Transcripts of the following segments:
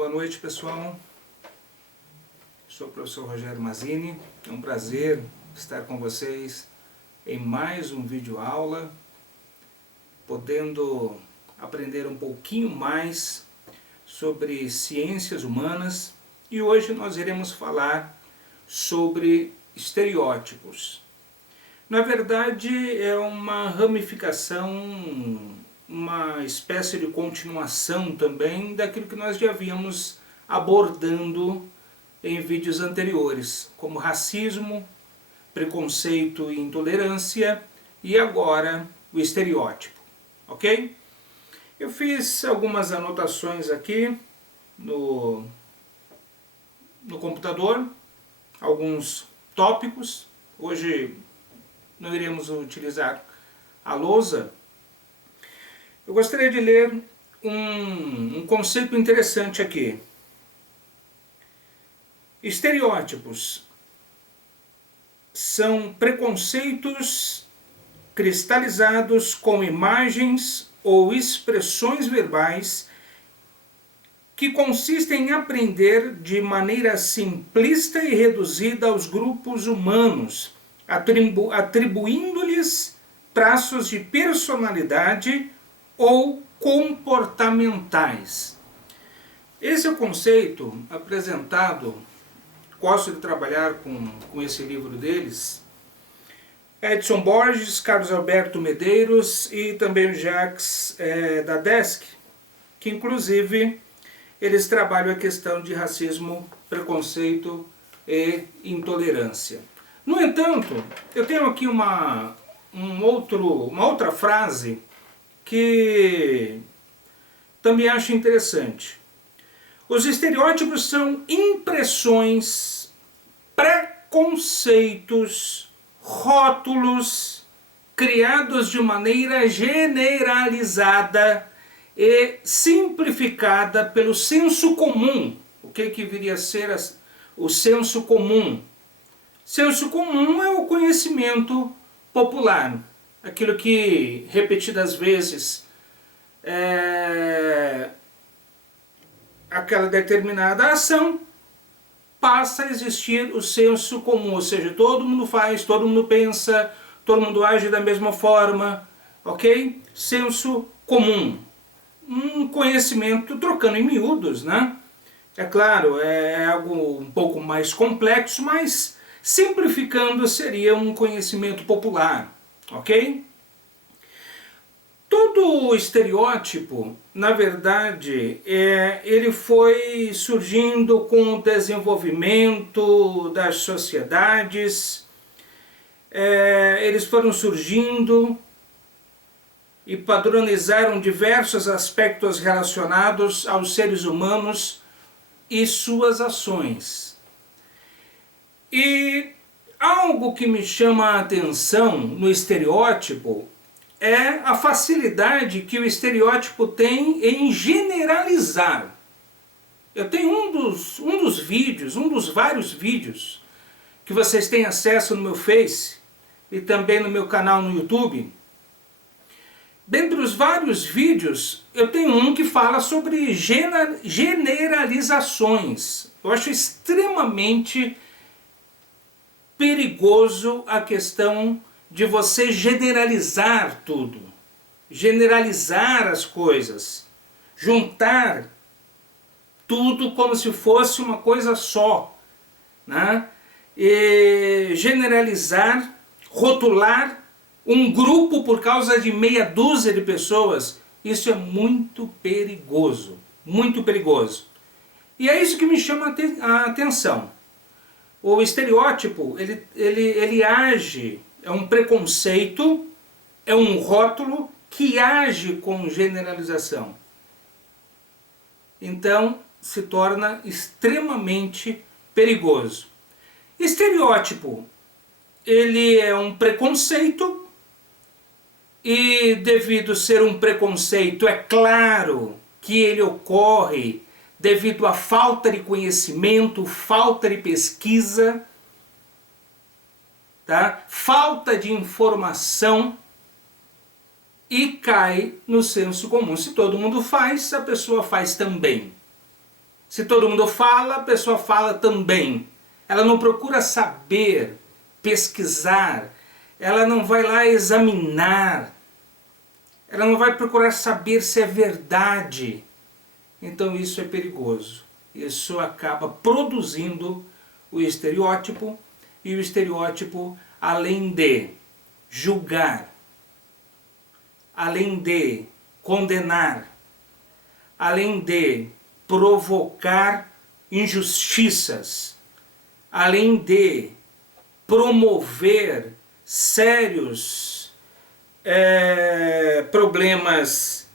Boa noite, pessoal. Sou o professor Rogério Mazzini. É um prazer estar com vocês em mais um vídeo aula, podendo aprender um pouquinho mais sobre ciências humanas, e hoje nós iremos falar sobre estereótipos. Na verdade, é uma ramificação, uma espécie de continuação também daquilo que nós já havíamos abordando em vídeos anteriores, como racismo, preconceito e intolerância, e agora o estereótipo, ok? Eu fiz algumas anotações aqui no computador, alguns tópicos. Hoje não iremos utilizar a lousa. Eu gostaria de ler um conceito interessante aqui. Estereótipos são preconceitos cristalizados com imagens ou expressões verbais que consistem em aprender de maneira simplista e reduzida aos grupos humanos, atribuindo-lhes traços de personalidade ou comportamentais. Esse é o conceito apresentado. Gosto de trabalhar com esse livro deles, Edson Borges, Carlos Alberto Medeiros e também o Jacques Dadesque, que inclusive eles trabalham a questão de racismo, preconceito e intolerância. No entanto, eu tenho aqui uma outra frase que também acho interessante. Os estereótipos são impressões, preconceitos, rótulos criados de maneira generalizada e simplificada pelo senso comum. O que viria a ser o senso comum? Senso comum é o conhecimento popular, aquilo que repetidas vezes aquela determinada ação passa a existir o senso comum, ou seja, todo mundo faz, todo mundo pensa, todo mundo age da mesma forma, ok? Senso comum. Um conhecimento, trocando em miúdos, né? É claro, é algo um pouco mais complexo, mas simplificando seria um conhecimento popular, ok? Todo estereótipo, na verdade, ele foi surgindo com o desenvolvimento das sociedades, eles foram surgindo e padronizaram diversos aspectos relacionados aos seres humanos e suas ações. E algo que me chama a atenção no estereótipo é a facilidade que o estereótipo tem em generalizar. Eu tenho um dos vários vídeos que vocês têm acesso no meu Face e também no meu canal no YouTube. Dentre os vários vídeos, eu tenho um que fala sobre generalizações. Eu acho extremamente perigoso a questão de você generalizar tudo, generalizar as coisas, juntar tudo como se fosse uma coisa só, né? E generalizar, rotular um grupo por causa de meia dúzia de pessoas, isso é muito perigoso, muito perigoso. E é isso que me chama a atenção. O estereótipo, ele age, é um preconceito, é um rótulo que age com generalização. Então, se torna extremamente perigoso. Estereótipo, ele é um preconceito, e devido a ser um preconceito, é claro que ele ocorre devido à falta de conhecimento, falta de pesquisa, tá? Falta de informação, e cai no senso comum. Se todo mundo faz, a pessoa faz também. Se todo mundo fala, a pessoa fala também. Ela não procura saber, pesquisar, ela não vai lá examinar, ela não vai procurar saber se é verdade. Então isso é perigoso. Isso acaba produzindo o estereótipo, e o estereótipo, além de julgar, além de condenar, além de provocar injustiças, além de promover sérios problemas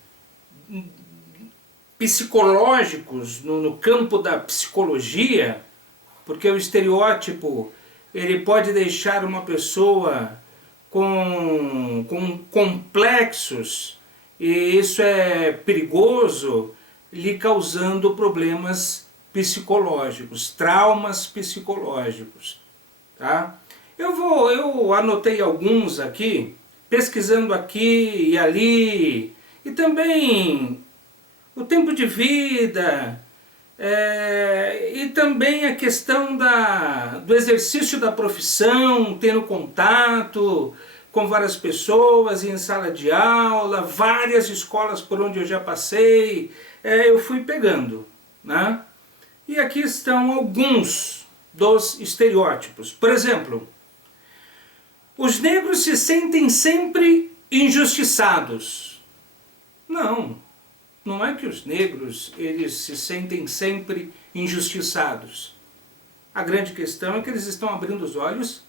psicológicos no campo da psicologia, porque o estereótipo ele pode deixar uma pessoa com complexos, e isso é perigoso, lhe causando problemas psicológicos, traumas psicológicos. Tá? Eu anotei alguns aqui, pesquisando aqui e ali, e também o tempo de vida, e também a questão do exercício da profissão, tendo contato com várias pessoas em sala de aula, várias escolas por onde eu já passei, eu fui pegando, né? E aqui estão alguns dos estereótipos. Por exemplo, os negros se sentem sempre injustiçados. Não, não é que os negros eles se sentem sempre injustiçados. A grande questão é que eles estão abrindo os olhos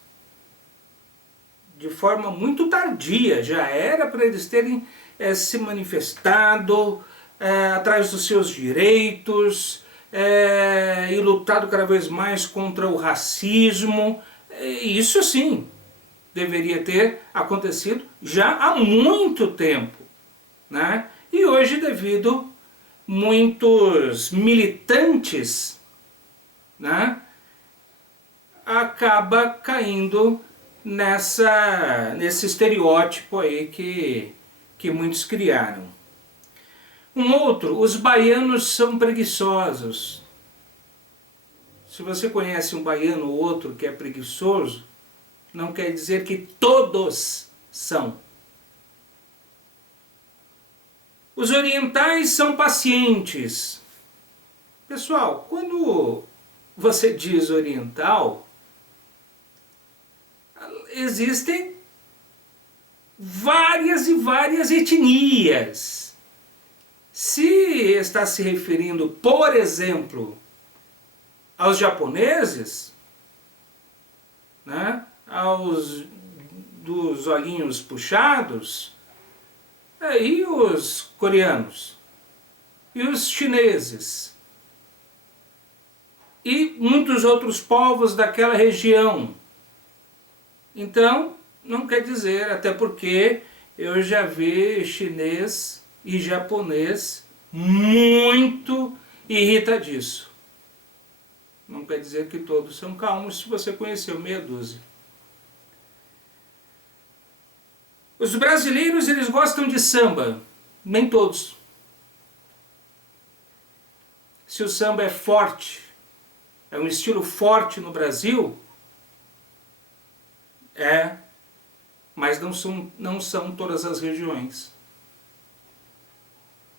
de forma muito tardia. Já era para eles terem se manifestado atrás dos seus direitos, e lutado cada vez mais contra o racismo. Isso sim deveria ter acontecido já há muito tempo, né? E hoje, devido muitos militantes, né, acaba caindo nesse estereótipo aí que muitos criaram. Um outro, os baianos são preguiçosos. Se você conhece um baiano ou outro que é preguiçoso, não quer dizer que todos são. Os orientais são pacientes. Pessoal, quando você diz oriental, existem várias e várias etnias. Se está se referindo, por exemplo, aos japoneses, né, aos dos olhinhos puxados, e os coreanos, e os chineses, e muitos outros povos daquela região. Então, não quer dizer, até porque eu já vi chinês e japonês muito irritadiço. Não quer dizer que todos são calmos, se você conheceu meia dúzia. Os brasileiros, eles gostam de samba. Nem todos. Se o samba é forte, é um estilo forte no Brasil, mas não são todas as regiões.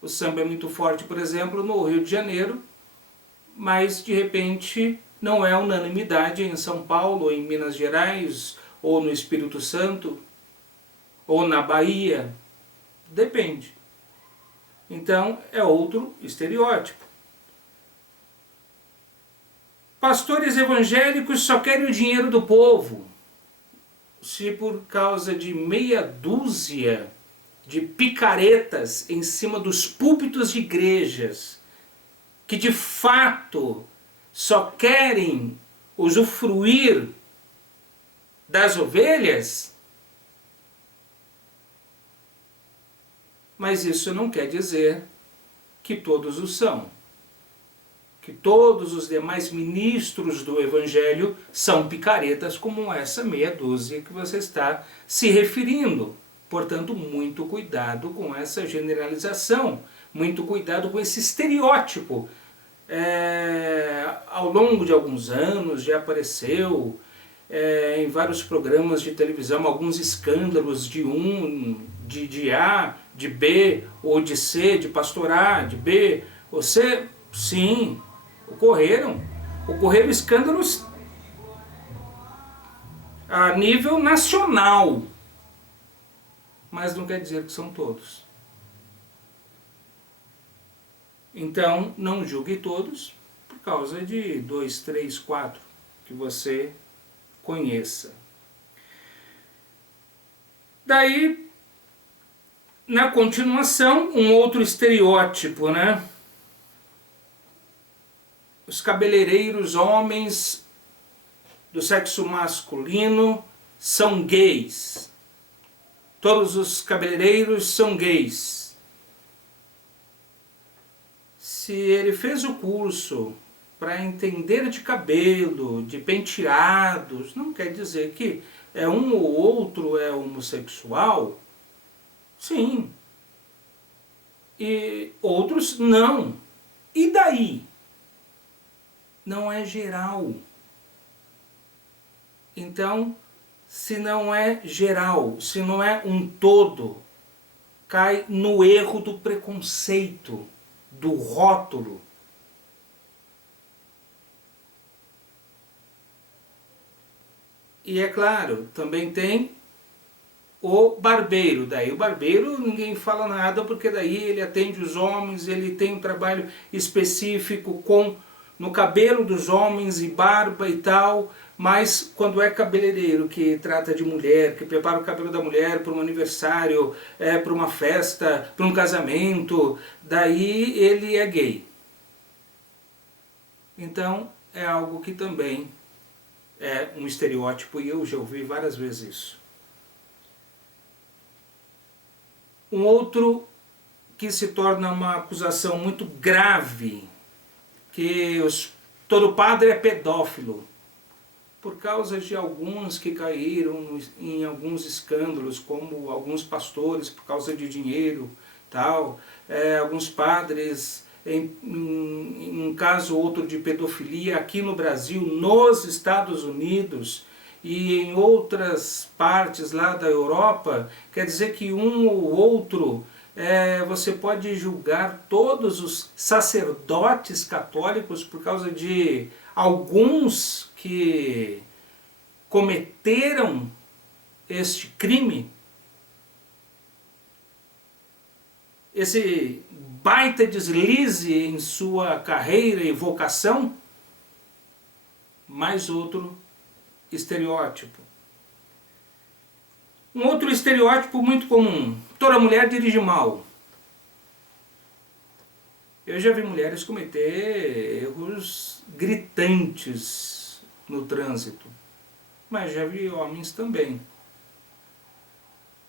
O samba é muito forte, por exemplo, no Rio de Janeiro, mas de repente não é unanimidade em São Paulo, ou em Minas Gerais, ou no Espírito Santo, ou na Bahia. Depende. Então é outro estereótipo. Pastores evangélicos só querem o dinheiro do povo. Se por causa de meia dúzia de picaretas em cima dos púlpitos de igrejas, que de fato só querem usufruir das ovelhas, mas isso não quer dizer que todos o são. Que todos os demais ministros do Evangelho são picaretas como essa meia dúzia que você está se referindo. Portanto, muito cuidado com essa generalização, muito cuidado com esse estereótipo. ao longo de alguns anos já apareceu em vários programas de televisão alguns escândalos de A, de B ou de C, de pastor A, de B ou C. Sim, ocorreram escândalos a nível nacional, mas não quer dizer que são todos. Então, não julgue todos por causa de 2, 3, 4 que você conheça. Daí, na continuação, um outro estereótipo, né? Os cabeleireiros homens do sexo masculino são gays. Todos os cabeleireiros são gays. Se ele fez o curso para entender de cabelo, de penteados, não quer dizer que um ou outro é homossexual. Sim. E outros não. E daí? Não é geral. Então, se não é geral, se não é um todo, cai no erro do preconceito, do rótulo. E é claro, também tem o barbeiro. Daí o barbeiro ninguém fala nada, porque daí ele atende os homens, ele tem um trabalho específico no cabelo dos homens e barba e tal. Mas quando é cabeleireiro que trata de mulher, que prepara o cabelo da mulher para um aniversário, para uma festa, para um casamento, daí ele é gay. Então é algo que também é um estereótipo e eu já ouvi várias vezes isso. Um outro que se torna uma acusação muito grave, que todo padre é pedófilo, por causa de alguns que caíram em alguns escândalos, como alguns pastores por causa de dinheiro, tal, alguns padres em um caso ou outro de pedofilia aqui no Brasil, nos Estados Unidos e em outras partes lá da Europa. Quer dizer que um ou outro, você pode julgar todos os sacerdotes católicos por causa de alguns que cometeram este crime, esse baita deslize em sua carreira e vocação. Mais outro estereótipo. Um outro estereótipo muito comum: toda mulher dirige mal. Eu já vi mulheres cometer erros gritantes no trânsito, mas já vi homens também.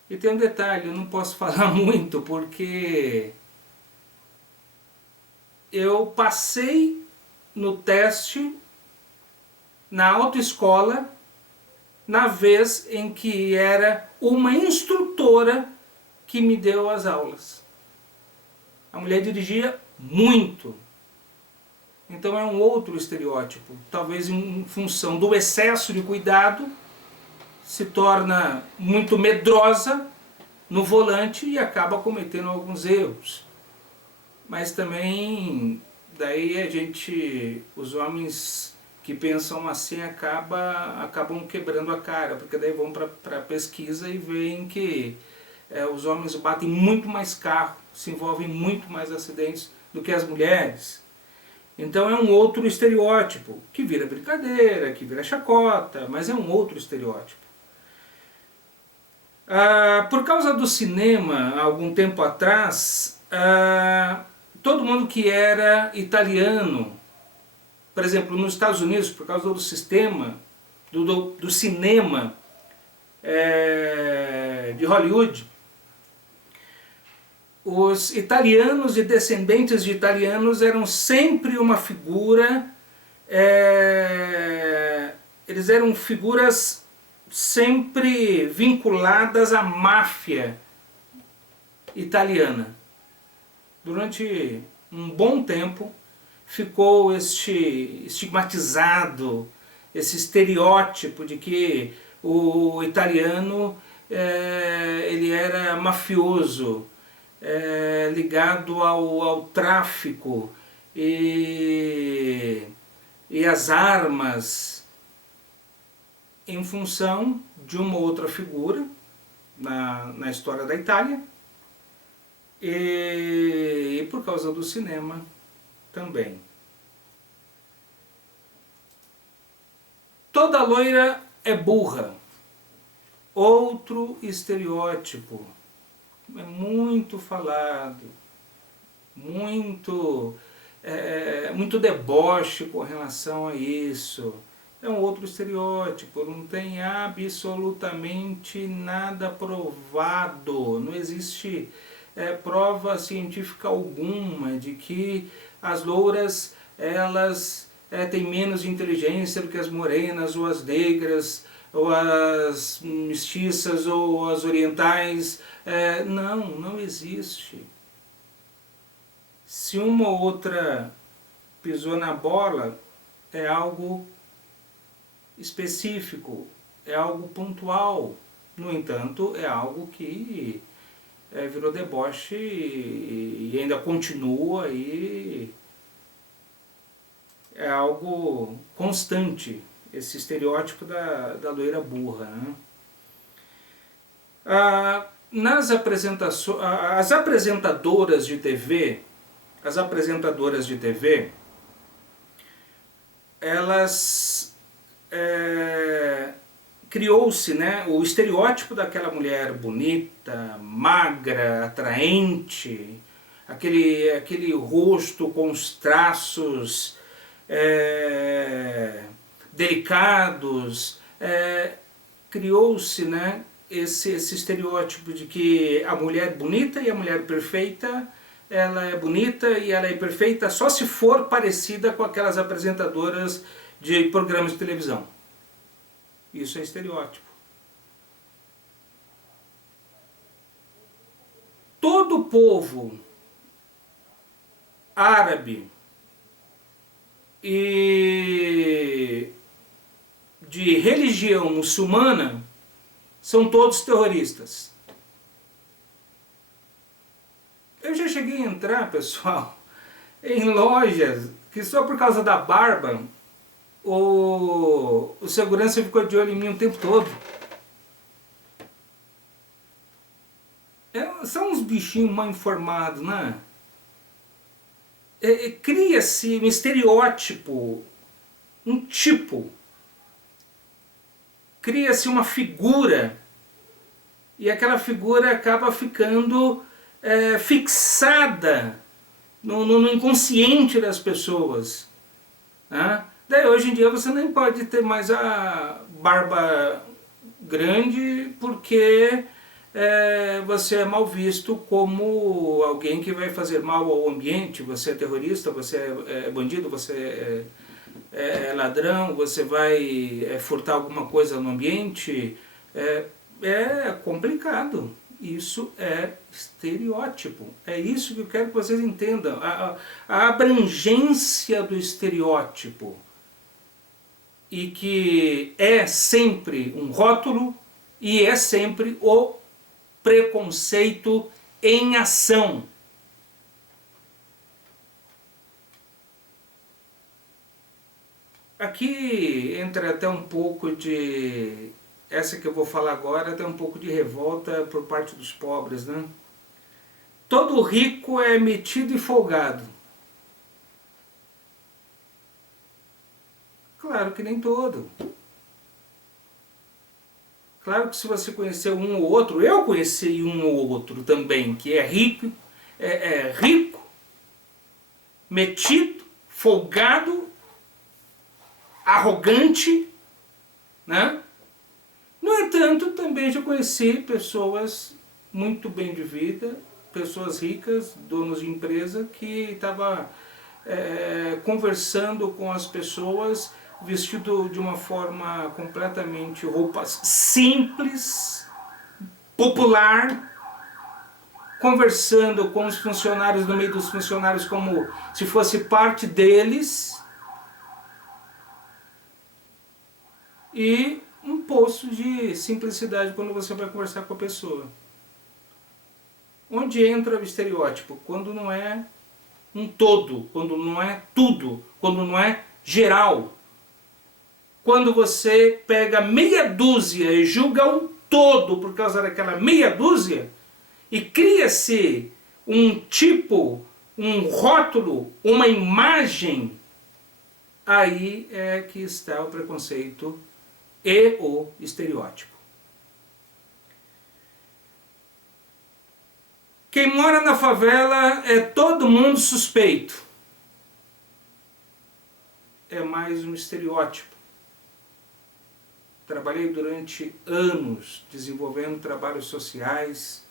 E tem um detalhe, eu não posso falar muito porque eu passei no teste na autoescola na vez em que era uma instrutora que me deu as aulas. A mulher dirigia muito. Então é um outro estereótipo. Talvez em função do excesso de cuidado, se torna muito medrosa no volante e acaba cometendo alguns erros. Mas também, daí os homens que pensam assim acabam quebrando a cara, porque daí vão para a pesquisa e veem que os homens batem muito mais carro, se envolvem muito mais acidentes do que as mulheres. Então é um outro estereótipo, que vira brincadeira, que vira chacota, mas é um outro estereótipo. Por causa do cinema, há algum tempo atrás, todo mundo que era italiano, por exemplo, nos Estados Unidos, por causa do sistema, do cinema de Hollywood, os italianos e descendentes de italianos eram sempre uma figura, eles eram figuras sempre vinculadas à máfia italiana. Durante um bom tempo ficou este estigmatizado, esse estereótipo de que o italiano ele era mafioso, ligado ao tráfico e às armas, em função de uma outra figura na história da Itália e por causa do cinema também. Toda loira é burra. Outro estereótipo, é muito falado, muito deboche com relação a isso. É um outro estereótipo, não tem absolutamente nada provado, não existe prova científica alguma de que as louras elas têm menos inteligência do que as morenas ou as negras, ou as mestiças ou as orientais. Não existe. Se uma ou outra pisou na bola, é algo específico, é algo pontual. No entanto, é algo que virou deboche e ainda continua, e é algo constante, esse estereótipo da loira burra, né? Nas apresentações, as apresentadoras de TV, elas criou-se, né, o estereótipo daquela mulher bonita, magra, atraente, aquele rosto com os traços delicados, criou-se, né, esse estereótipo de que a mulher bonita e a mulher perfeita, ela é bonita e ela é perfeita só se for parecida com aquelas apresentadoras de programas de televisão. Isso é estereótipo. Todo povo árabe e de religião muçulmana são todos terroristas. Eu já cheguei a entrar, pessoal, em lojas que só por causa da barba o segurança ficou de olho em mim o tempo todo. São uns bichinhos mal informados, né? Cria-se um estereótipo, um tipo, cria-se uma figura, e aquela figura acaba ficando fixada no inconsciente das pessoas, né? Daí hoje em dia você nem pode ter mais a barba grande porque você é mal visto como alguém que vai fazer mal ao ambiente. Você é terrorista, você é bandido, você é ladrão, você vai furtar alguma coisa no ambiente. É complicado. Isso é estereótipo. É isso que eu quero que vocês entendam. A abrangência do estereótipo. E que é sempre um rótulo e é sempre o preconceito em ação. Aqui entra até um pouco de... essa que eu vou falar agora, até um pouco de revolta por parte dos pobres, né? Todo rico é metido e folgado. Claro que nem todo. Claro que se você conhecer um ou outro, eu conheci um ou outro também, que é rico, rico, metido, folgado, arrogante, né? No entanto, também já conheci pessoas muito bem de vida, pessoas ricas, donos de empresa, que estavam conversando com as pessoas vestido de uma forma completamente, roupas simples, popular, conversando com os funcionários, no meio dos funcionários, como se fosse parte deles, e um poço de simplicidade quando você vai conversar com a pessoa. Onde entra o estereótipo? Quando não é um todo, quando não é tudo, quando não é geral. Quando você pega meia dúzia e julga um todo por causa daquela meia dúzia, e cria-se um tipo, um rótulo, uma imagem, aí é que está o preconceito e o estereótipo. Quem mora na favela é todo mundo suspeito. É mais um estereótipo. Trabalhei durante anos desenvolvendo trabalhos sociais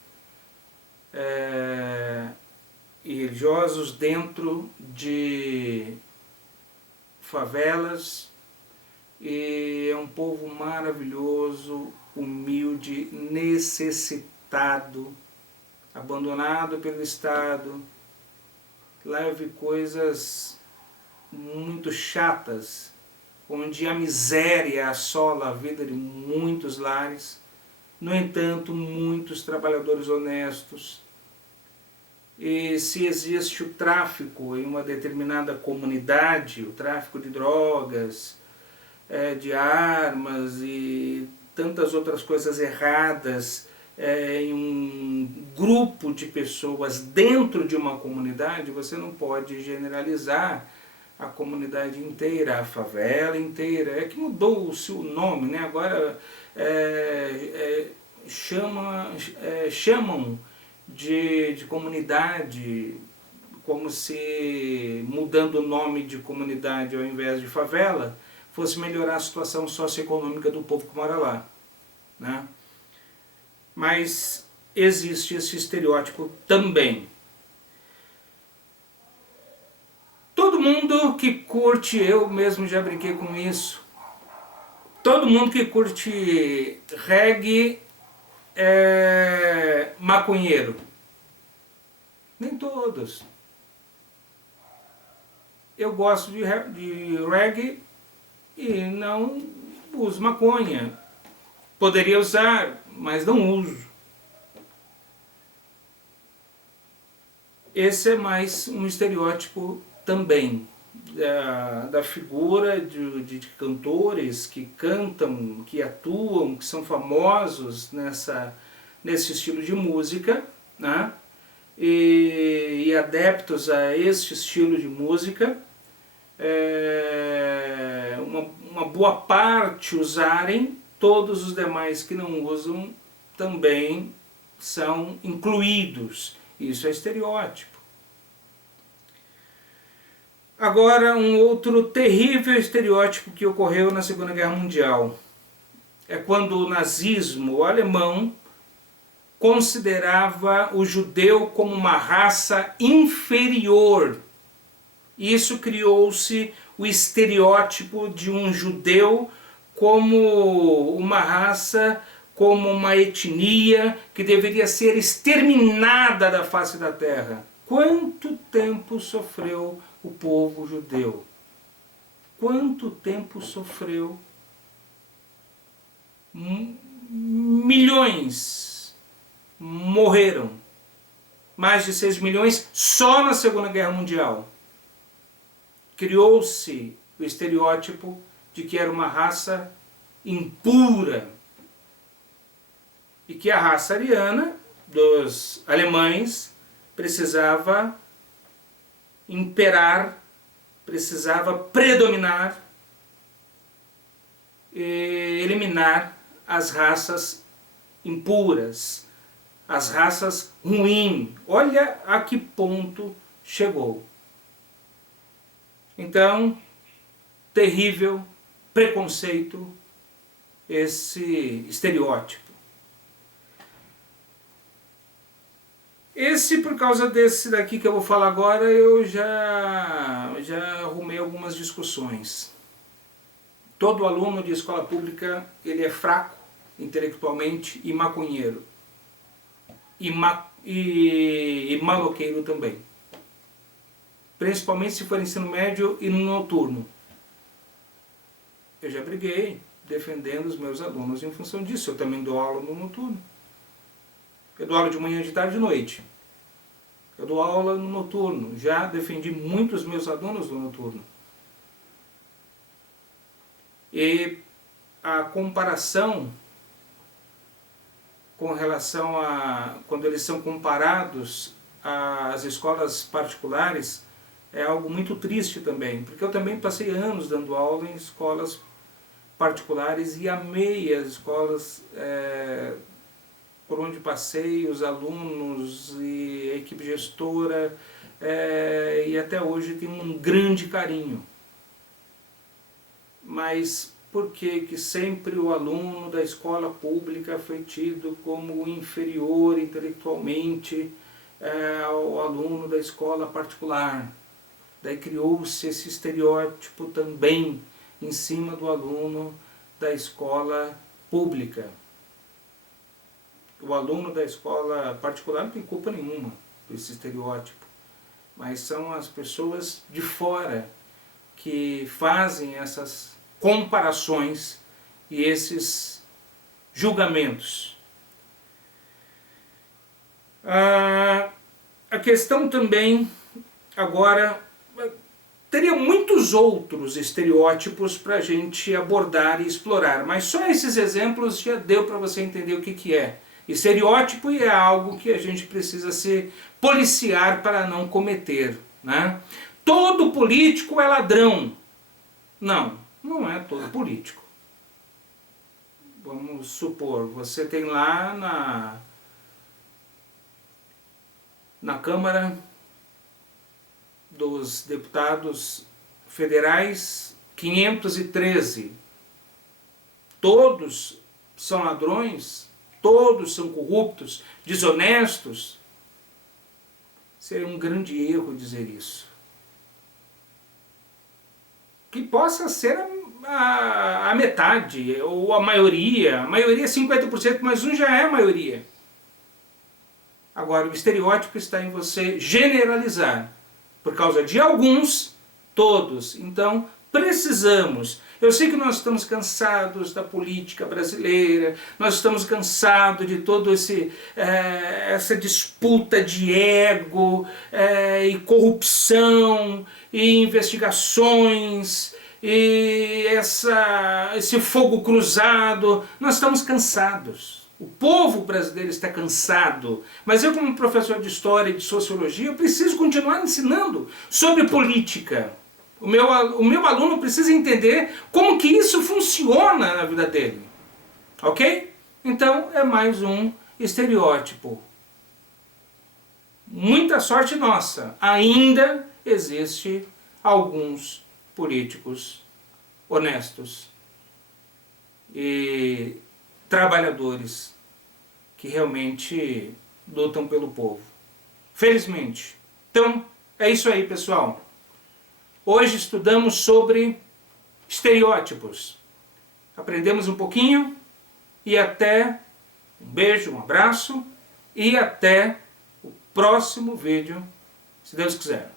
e religiosos dentro de favelas, e é um povo maravilhoso, humilde, necessitado, abandonado pelo Estado. Lá eu vi coisas muito chatas, onde a miséria assola a vida de muitos lares. No entanto, muitos trabalhadores honestos. E se existe o tráfico em uma determinada comunidade, o tráfico de drogas, de armas e tantas outras coisas erradas, em um grupo de pessoas dentro de uma comunidade, você não pode generalizar a comunidade inteira, a favela inteira. É que mudou-se o nome, né? Agora chamam de comunidade, como se mudando o nome de comunidade ao invés de favela fosse melhorar a situação socioeconômica do povo que mora lá, né? Mas existe esse estereótipo também. Todo mundo que curte, eu mesmo já brinquei com isso, todo mundo que curte reggae é maconheiro. Nem todos. Eu gosto de reggae e não uso maconha. Poderia usar, mas não uso. Esse é mais um estereótipo também da figura de cantores que cantam, que atuam, que são famosos nesse estilo de música, né? E adeptos a este estilo de música, uma boa parte usarem, todos os demais que não usam também são incluídos. Isso é estereótipo. Agora, um outro terrível estereótipo que ocorreu na Segunda Guerra Mundial é quando o nazismo alemão considerava o judeu como uma raça inferior. Isso criou-se o estereótipo de um judeu como uma raça, como uma etnia que deveria ser exterminada da face da terra. Quanto tempo sofreu o povo judeu? Quanto tempo sofreu? Milhões morreram. Mais de 6 milhões só na Segunda Guerra Mundial. Criou-se o estereótipo de que era uma raça impura. E que a raça ariana dos alemães precisava imperar, precisava predominar e eliminar as raças impuras, as raças ruins. Olha a que ponto chegou. Então, terrível preconceito, esse estereótipo. Esse, por causa desse daqui que eu vou falar agora, eu já arrumei algumas discussões. Todo aluno de escola pública, ele é fraco intelectualmente e maconheiro. E e maloqueiro também. Principalmente se for ensino médio e no noturno. Eu já briguei defendendo os meus alunos em função disso. Eu também dou aula no noturno. Eu dou aula de manhã, de tarde e de noite. Eu dou aula no noturno. Já defendi muitos meus alunos no noturno. E a comparação com relação a quando eles são comparados às escolas particulares é algo muito triste também, porque eu também passei anos dando aula em escolas particulares e amei as escolas por onde passei, os alunos e a equipe gestora, e até hoje tenho um grande carinho. Mas por que sempre o aluno da escola pública foi tido como inferior intelectualmente ao aluno da escola particular? Daí criou-se esse estereótipo também em cima do aluno da escola pública. O aluno da escola particular não tem culpa nenhuma desse estereótipo, mas são as pessoas de fora que fazem essas comparações e esses julgamentos. A questão também, agora, teria muitos outros estereótipos para a gente abordar e explorar, mas só esses exemplos já deu para você entender o que é. Estereótipo é algo que a gente precisa se policiar para não cometer, né? Todo político é ladrão. Não, não é todo político. Vamos supor, você tem lá na Câmara dos Deputados Federais 513. Todos são ladrões? Todos são corruptos, desonestos? Seria um grande erro dizer isso. Que possa ser a metade, ou a maioria é 50%, mas um já é a maioria. Agora, o estereótipo está em você generalizar. Por causa de alguns, todos. Então, precisamos. Eu sei que nós estamos cansados da política brasileira, nós estamos cansados de toda essa disputa de ego, e corrupção, e investigações, e esse fogo cruzado. Nós estamos cansados. O povo brasileiro está cansado, mas eu, como professor de História e de Sociologia, eu preciso continuar ensinando sobre política. O meu aluno precisa entender como que isso funciona na vida dele. Ok? Então, é mais um estereótipo. Muita sorte nossa, ainda existe alguns políticos honestos e trabalhadores que realmente lutam pelo povo. Felizmente. Então, é isso aí, pessoal. Hoje estudamos sobre estereótipos. Aprendemos um pouquinho e até um beijo, um abraço e até o próximo vídeo, se Deus quiser.